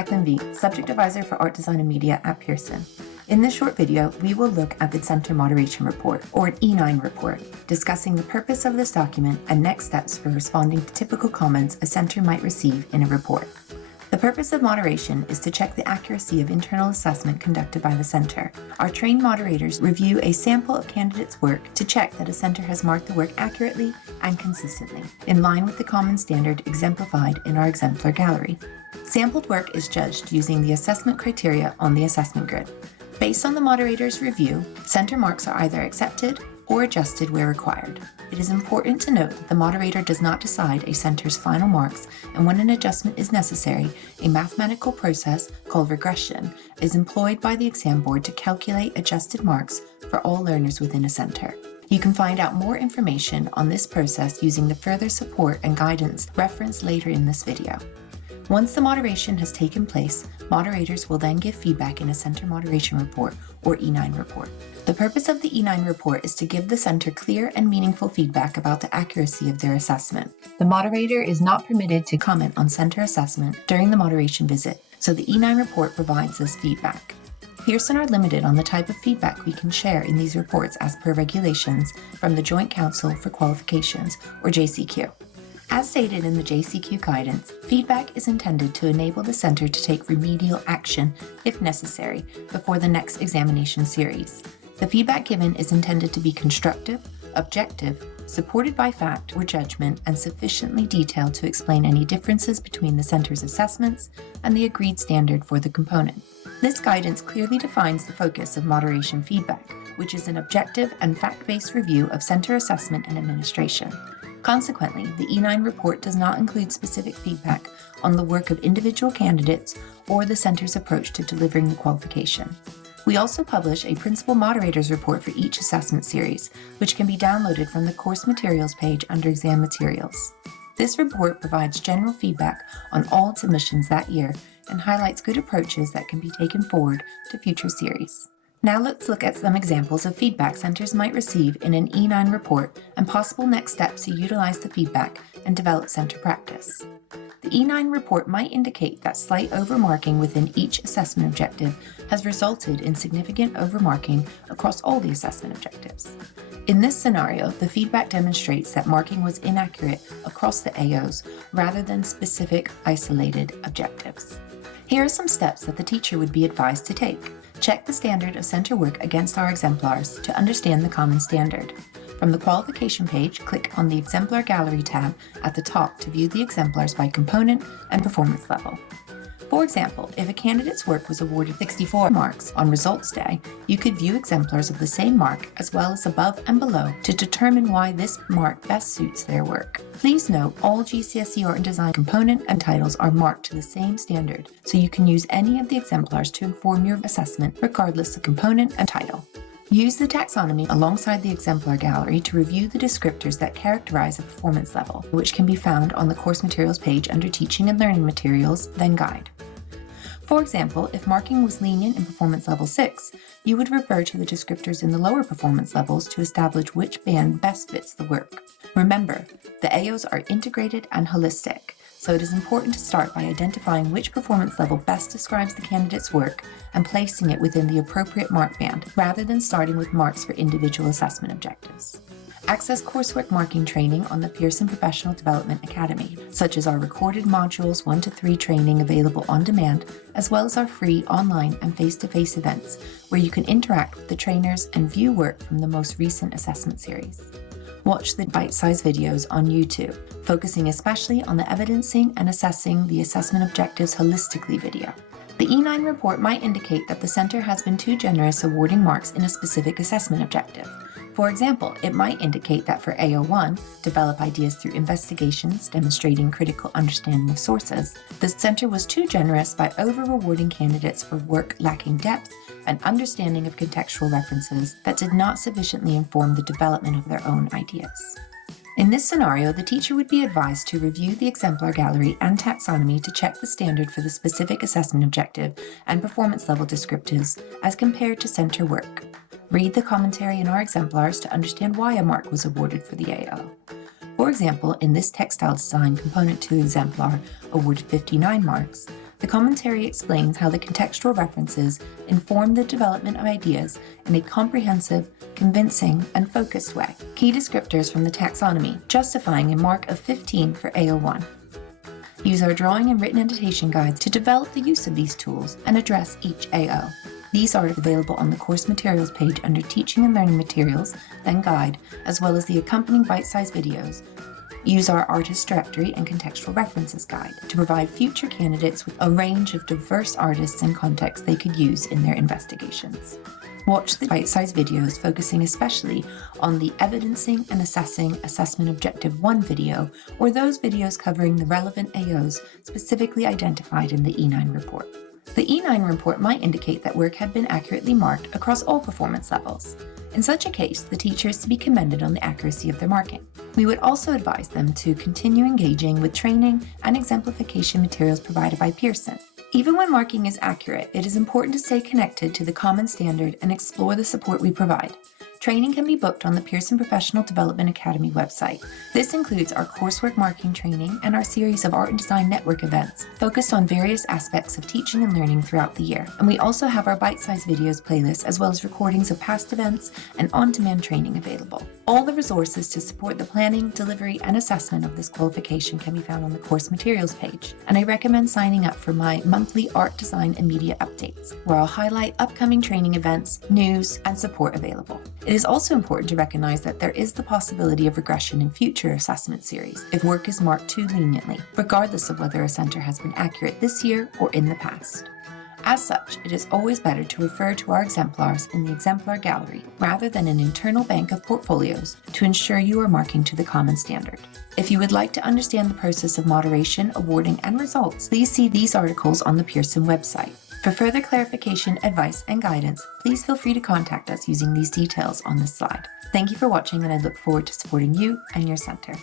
Jacqueline V, Subject Advisor for Art Design and Media at Pearson. In this short video, we will look at the Center Moderation Report, or an E9 report, discussing the purpose of this document and next steps for responding to typical comments a center might receive in a report. The purpose of moderation is to check the accuracy of internal assessment conducted by the center. Our trained moderators review a sample of candidates' work to check that a center has marked the work accurately and consistently, in line with the common standard exemplified in our exemplar gallery. Sampled work is judged using the assessment criteria on the assessment grid. Based on the moderator's review, center marks are either accepted or adjusted where required. It is important to note that the moderator does not decide a center's final marks, and when an adjustment is necessary, a mathematical process called regression is employed by the exam board to calculate adjusted marks for all learners within a center. You can find out more information on this process using the further support and guidance referenced later in this video. Once the moderation has taken place, moderators will then give feedback in a Center Moderation Report, or E9 report. The purpose of the E9 report is to give the center clear and meaningful feedback about the accuracy of their assessment. The moderator is not permitted to comment on center assessment during the moderation visit, so the E9 report provides this feedback. Pearson are limited on the type of feedback we can share in these reports as per regulations from the Joint Council for Qualifications, or JCQ. As stated in the JCQ guidance, feedback is intended to enable the center to take remedial action, if necessary, before the next examination series. The feedback given is intended to be constructive, objective, supported by fact or judgment, and sufficiently detailed to explain any differences between the center's assessments and the agreed standard for the component. This guidance clearly defines the focus of moderation feedback, which is an objective and fact-based review of center assessment and administration. Consequently, the E9 report does not include specific feedback on the work of individual candidates or the center's approach to delivering the qualification. We also publish a Principal Moderators Report for each assessment series, which can be downloaded from the course materials page under Exam Materials. This report provides general feedback on all submissions that year and highlights good approaches that can be taken forward to future series. Now let's look at some examples of feedback centers might receive in an E9 report and possible next steps to utilize the feedback and develop center practice. The E9 report might indicate that slight overmarking within each assessment objective has resulted in significant overmarking across all the assessment objectives. In this scenario, the feedback demonstrates that marking was inaccurate across the AOs rather than specific isolated objectives. Here are some steps that the teacher would be advised to take. Check the standard of center work against our exemplars to understand the common standard. From the qualification page, click on the Exemplar Gallery tab at the top to view the exemplars by component and performance level. For example, if a candidate's work was awarded 64 marks on results day, you could view exemplars of the same mark as well as above and below to determine why this mark best suits their work. Please note all GCSE Art and Design component and titles are marked to the same standard, so you can use any of the exemplars to inform your assessment regardless of component and title. Use the taxonomy alongside the exemplar gallery to review the descriptors that characterize a performance level, which can be found on the course materials page under Teaching and Learning Materials, then Guide. For example, if marking was lenient in performance level 6, you would refer to the descriptors in the lower performance levels to establish which band best fits the work. Remember, the AOs are integrated and holistic, so it is important to start by identifying which performance level best describes the candidate's work and placing it within the appropriate mark band, rather than starting with marks for individual assessment objectives. Access coursework marking training on the Pearson Professional Development Academy, such as our recorded modules 1 to 3 training available on demand, as well as our free online and face-to-face events, where you can interact with the trainers and view work from the most recent assessment series. Watch the bite-sized videos on YouTube, focusing especially on the evidencing and assessing the assessment objectives holistically video. The E9 report might indicate that the center has been too generous awarding marks in a specific assessment objective. For example, it might indicate that for AO1, develop ideas through investigations demonstrating critical understanding of sources, the center was too generous by over-rewarding candidates for work lacking depth and understanding of contextual references that did not sufficiently inform the development of their own ideas. In this scenario, the teacher would be advised to review the exemplar gallery and taxonomy to check the standard for the specific assessment objective and performance level descriptives as compared to center work. Read the commentary in our exemplars to understand why a mark was awarded for the AO. For example, in this textile design component 2 exemplar awarded 59 marks, The commentary explains how the contextual references inform the development of ideas in a comprehensive, convincing, and focused way. Key descriptors from the taxonomy, justifying a mark of 15 for AO1. Use our drawing and written annotation guides to develop the use of these tools and address each AO. These are available on the course materials page under Teaching and Learning Materials, then Guide, as well as the accompanying bite-sized videos. Use our artist directory and contextual references guide to provide future candidates with a range of diverse artists and contexts they could use in their investigations. Watch the bite-sized videos focusing especially on the Evidencing and Assessing Assessment Objective 1 video, or those videos covering the relevant AOs specifically identified in the E9 report. The E9 report might indicate that work had been accurately marked across all performance levels. In such a case, the teacher is to be commended on the accuracy of their marking. We would also advise them to continue engaging with training and exemplification materials provided by Pearson. Even when marking is accurate, it is important to stay connected to the common standard and explore the support we provide. Training can be booked on the Pearson Professional Development Academy website. This includes our coursework marking training and our series of Art and Design Network events focused on various aspects of teaching and learning throughout the year. And we also have our bite-sized videos playlist as well as recordings of past events and on-demand training available. All the resources to support the planning, delivery, and assessment of this qualification can be found on the course materials page. And I recommend signing up for my monthly art, design, and media updates, where I'll highlight upcoming training events, news, and support available. It is also important to recognize that there is the possibility of regression in future assessment series if work is marked too leniently, regardless of whether a center has been accurate this year or in the past. As such, it is always better to refer to our exemplars in the exemplar gallery rather than an internal bank of portfolios to ensure you are marking to the common standard. If you would like to understand the process of moderation, awarding, and results, please see these articles on the Pearson website. For further clarification, advice, and guidance, please feel free to contact us using these details on this slide. Thank you for watching, and I look forward to supporting you and your center.